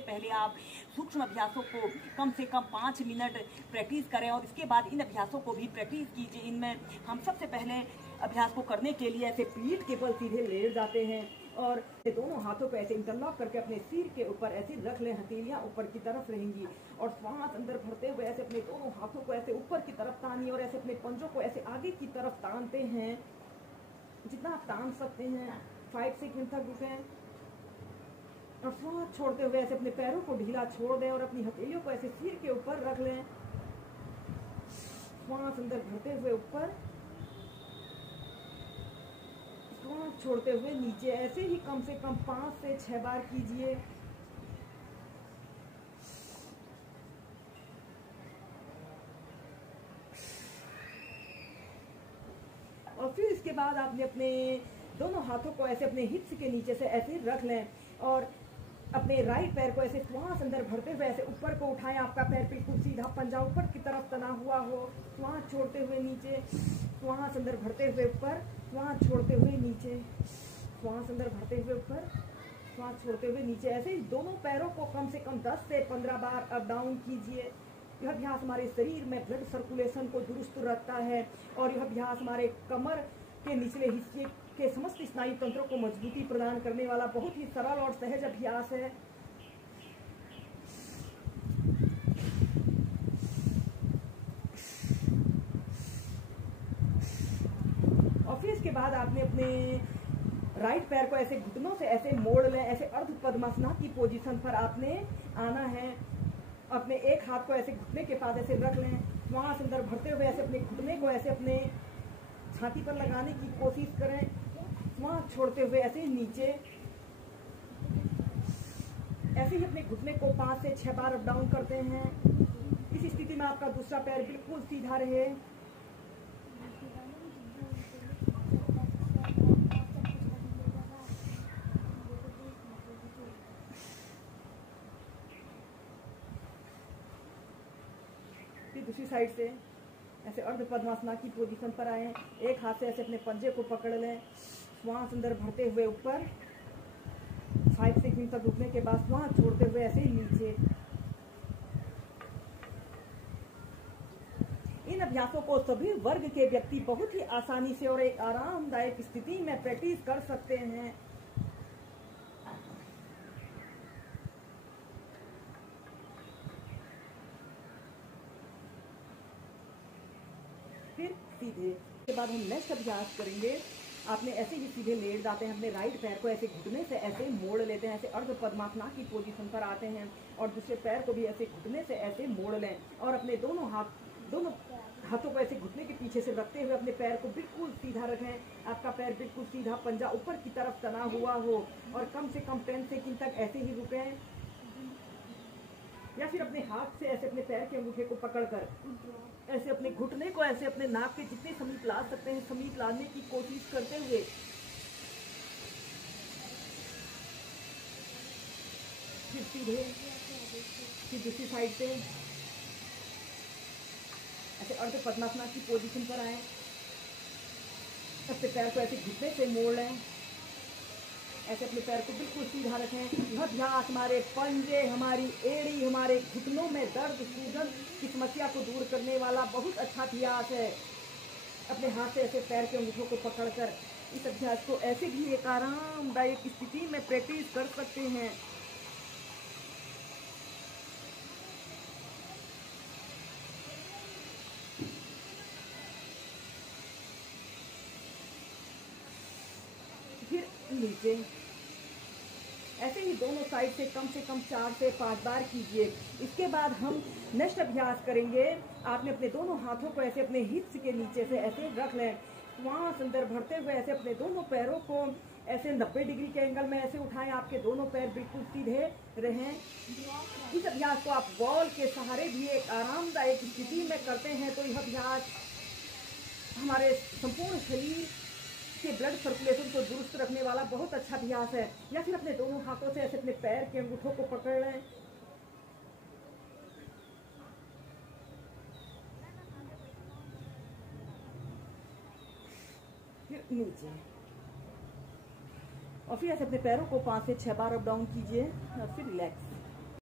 पहले आप सूक्ष्म अभ्यासों को कम से कम 5 मिनट प्रैक्टिस करें और इसके बाद इन अभ्यासों को भी प्रैक्टिस कीजिए। इनमें हम सबसे पहले अभ्यास को करने के लिए ऐसे पीठ के बल सीधे लेट जाते हैं और दोनों हाथों को ऐसे इंटरलॉक करके अपने सिर के ऊपर ऐसे रख लें, हथेलियां ऊपर की तरफ रहेंगी और श्वास अंदर भरते हुए ऐसे अपने दोनों हाथों को ऐसे ऊपर की तरफ तानिए और ऐसे अपने पंजों को ऐसे आगे की तरफ तानते हैं, जितना आप तान सकते हैं। 5 सेकंड तक रुकें और श्वास छोड़ते हुए ऐसे अपने पैरों को ढीला छोड़ दें और अपनी हथेलियों को ऐसे सिर के ऊपर रख लें। श्वास अंदर भरते हुए ऊपर, श्वास छोड़ते हुए नीचे। ऐसे ही कम से कम 5 से 6 बार कीजिए। और फिर इसके बाद आपने अपने दोनों हाथों को ऐसे अपने हिप्स के नीचे से ऐसे रख लें और अपने राइट पैर को ऐसे श्वास अंदर भरते हुए ऐसे ऊपर को उठाएं। आपका पैर बिल्कुल सीधा, पंजा ऊपर की तरफ तना हुआ हो। श्वास छोड़ते हुए नीचे, श्वास अंदर भरते हुए ऊपर, श्वास छोड़ते हुए नीचे, श्वास अंदर भरते हुए ऊपर, श्वास छोड़ते हुए नीचे। ऐसे ही दोनों पैरों को कम से कम 10 से 15 बार अप डाउन कीजिए। यह अभ्यास हमारे शरीर में ब्लड सर्कुलेशन को दुरुस्त रखता है और यह अभ्यास हमारे कमर के निचले हिस्से के समस्त स्नायु तंत्रों को मजबूती प्रदान करने वाला बहुत ही सरल और सहज अभ्यास है। और फिर इसके बाद आपने अपने राइट पैर को ऐसे घुटनों से ऐसे मोड़ लें। ऐसे अर्ध पद्मासना की पोजीशन पर आपने आना है। अपने एक हाथ को ऐसे घुटने के पास ऐसे रख लें। श्वास अंदर भरते हुए ऐसे अपने घुटने को ऐसे अपने छाती पर लगाने की कोशिश करें। श्वास छोड़ते हुए ऐसे नीचे। ऐसे ही अपने घुटने को 5 से 6 बार अप डाउन करते हैं। इस स्थिति में आपका दूसरा पैर बिल्कुल सीधा रहे। फिर दूसरी साइड से ऐसे अर्ध पद्मासना की पोजीशन पर आए। एक हाथ से ऐसे अपने पंजे को पकड़ लें। श्वास अंदर भरते हुए ऊपर, 5 सेकंड तक रुकने के बाद श्वास छोड़ते हुए ऐसे ही नीचे। इन अभ्यासों को सभी वर्ग के व्यक्ति बहुत ही आसानी से और एक आरामदायक स्थिति में प्रैक्टिस कर सकते हैं। फिर सीधे के बाद हम नेक्स्ट अभ्यास करेंगे। आपने ऐसे ही सीधे लेट जाते हैं। अपने राइट पैर को ऐसे घुटने से ऐसे मोड़ लेते हैं। ऐसे अर्ध पद्मासना की पोजीशन पर आते हैं और दूसरे पैर को भी ऐसे घुटने से ऐसे मोड़ लें और अपने दोनों हाथों को ऐसे घुटने के पीछे से रखते हुए अपने पैर को बिल्कुल सीधा रखें। आपका पैर बिल्कुल सीधा, पंजा ऊपर की तरफ तना हुआ हो और कम से कम 10 सेकंड तक ऐसे ही रुकें। या फिर अपने हाथ से ऐसे अपने पैर के अंगूठे को पकड़कर ऐसे अपने घुटने को ऐसे अपने नाक के जितने समीप ला सकते हैं समीप लाने की कोशिश करते हुए फिर सीधे, फिर दूसरी साइड से ऐसे अर्ध पद्मासना की पोजीशन पर आए। अपने पैर को ऐसे घुटने से मोड़ लें। ऐसे अपने पैर को बिल्कुल सीधा रखें। यह अभ्यास हमारे पंजे, हमारी एड़ी, हमारे घुटनों में दर्द, सूजन की समस्या को दूर करने वाला बहुत अच्छा अभ्यास है। अपने हाथ से ऐसे पैर के अंगूठों को पकड़कर इस अभ्यास को ऐसे भी एक आरामदायक स्थिति में प्रैक्टिस कर सकते हैं। फिर नीचे। ऐसे ही दोनों साइड से कम 4 से 5 बार कीजिए। इसके बाद हम नेक्स्ट अभ्यास करेंगे। आपने अपने दोनों हाथों को ऐसे अपने हिप्स के नीचे से ऐसे रख लें। श्वास अंदर भरते हुए ऐसे अपने दोनों पैरों को ऐसे 90 डिग्री के एंगल में ऐसे उठाएं। आपके दोनों पैर बिल्कुल सीधे रहें। इस अभ्यास को आप बॉल के सहारे भी एक आरामदायक स्थिति में करते हैं तो यह अभ्यास हमारे संपूर्ण शरीर के ब्लड सर्कुलेशन को दुरुस्त रखने वाला बहुत अच्छा अभ्यास है। या फिर अपने दोनों हाथों से ऐसे अपने पैर के अंगूठों को पकड़ लें। फिर नीचे और फिर ऐसे अपने पैरों को 5 से 6 बार अप डाउन कीजिए और फिर रिलैक्स।